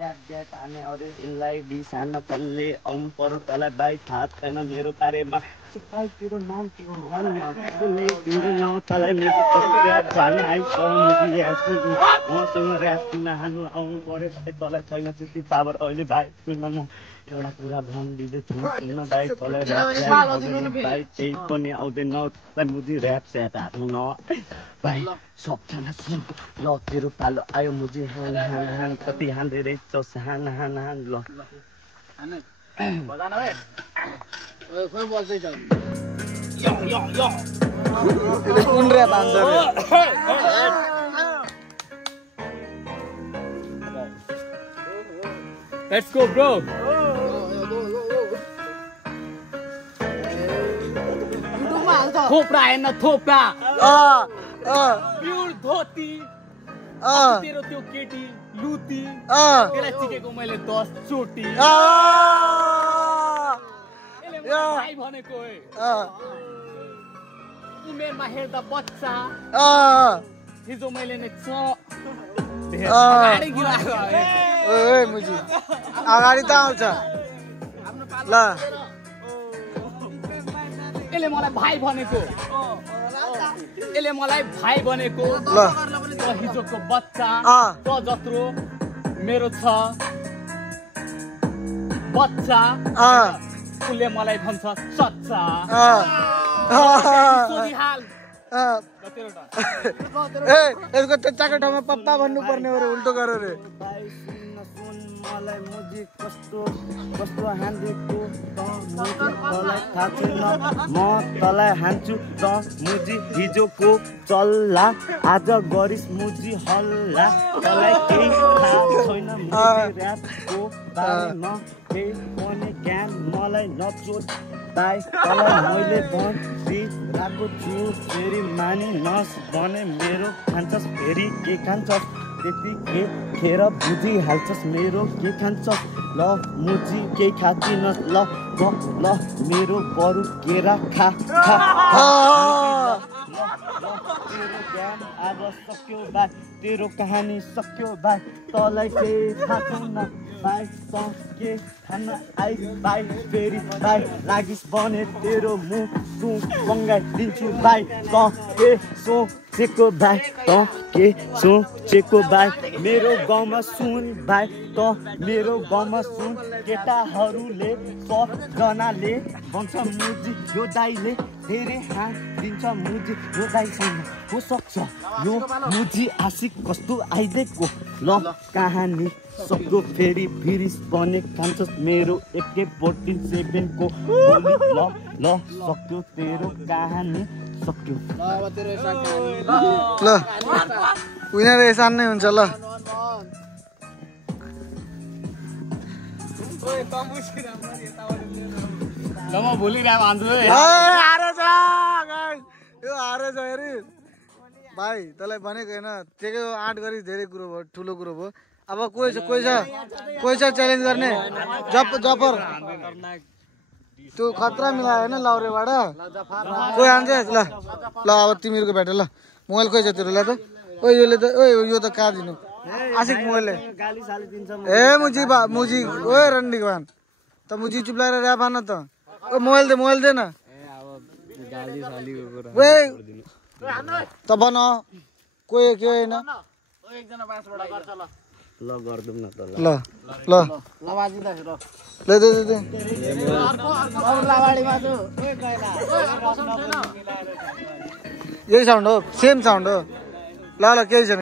खाने अरे इनलाई बिसान पल्ले औं पर तलाई बाई थाहा छैन मेरो बारेमा तेरो नाम के हो तिम्रो नाउँ तलाई मेरो मसँग ऱ्याप नहाल्नु आउनु पर्यो तँलाई छैन त्यति पावर अहिले भाइ सुन म एउटा कुरा भनिदिँदैछु सुन भाइ तँलाई ऱ्याप भाइ केही पनि आउँदैन मुजी ऱ्याप स्याप हाल्नु न भाइ सबजना सुन ल तेरो पालो आयो मुजी हान हान हान कति हान्दै रहेछस् हान हान हान ल खोइ बस्दैछ कुन ऱ्याप हान्छ रे Let's go, bro. थोप्रा हैन थोप्रा प्युर धोती तेरो त्यो केटी लुती त्यसलाई चिकेको मैले 10 चोटी भाइ भनेको उमेरमा हेर्दा बच्चा हिजो मैले नै अगाडि गिराएको ओए मुजी अगाडि त आउँछ ल यसले मलाई भाइ भनेको यसले मलाई भाइ भनेको ल हिजोको बच्चा त जत्रो मेरो छ बच्चा उसले मलाई भन्छ सच्चा यसको चच्चाको ठाउँमा पप्पा भन्नु पर्ने हो रे उल्टो गर रे मलाई मुजी कस्तो कस्तो हान्देको तँलाई थाहा छैन म तँलाई हान्छु त मुजी हिजोको चल्ला आज गरिस् मुजी हल्ला तँलाई केही थाहा छैन मुजी ऱ्यापको बारेमा केही पनि ज्ञान मलाई नचोट भाइ तँलाई मैले भनिरहेको छु फेरि मानिनस् भने मेरो खान्छस् फेरि के खान्छस् त्यतिखेर बुझिहाल्छस् मेरो के खान्छस् ल मुजी केही खाँदिनस् ल ल मेरो बरु केरा खा खा तेरो ज्ञान अब सक्यो भाइ तेरो कहानी सक्यो भाइ तँलाई केही थाहा छैन भाइ तँ के खान आइ भाइ फेरि भाइ लागिस् भने तेरो मुख सुख बङ्गाइदिन्छु भाइ तँ के सोचेको भाइ तँ के सोचेको भाइ मेरो गाउँमा सुन भाइ तँ मेरो गाउँमा सुन केटाहरूले सबजनाले भन्छ मुजी यो दाइले धेरै हात दिन्छ मुजी यो दाइसँग हो सक्छ यो मुजी आशिक कस्तो आइदिएको ल कहानी सक्यो फेरि भिरिस बने खान्छस् मेरो AK-47 को ल सक्यो तेरो कहानी सक्यो ल विनर एसान नै हुन्छ ल म भोलि ऱ्याप हान्छु यो हारेछ हेरी भाइ तँलाई भनेको होइन ठिकै हो 8 गरी धेरै कुरो भयो ठुलो कुरो भयो अब कोही छ च्यालेन्ज गर्ने जपर त्यो खतरा मिलायो होइन लाउरेबाट कोही हान्छ ल अब तिमीहरूको भेट ल मोबाइल कोही छ तिमीलाई त यो त काटिदिनु आशिक मोबाइलले ए मुजी ओए रन्डीवान त मुजी चुप लागेर ऱ्याप हान त ओ मोबाइल दे न त बन कोही के होइन ल गर्दौँ न त ल यही साउन्ड हो सेम साउन्ड हो ल केही छैन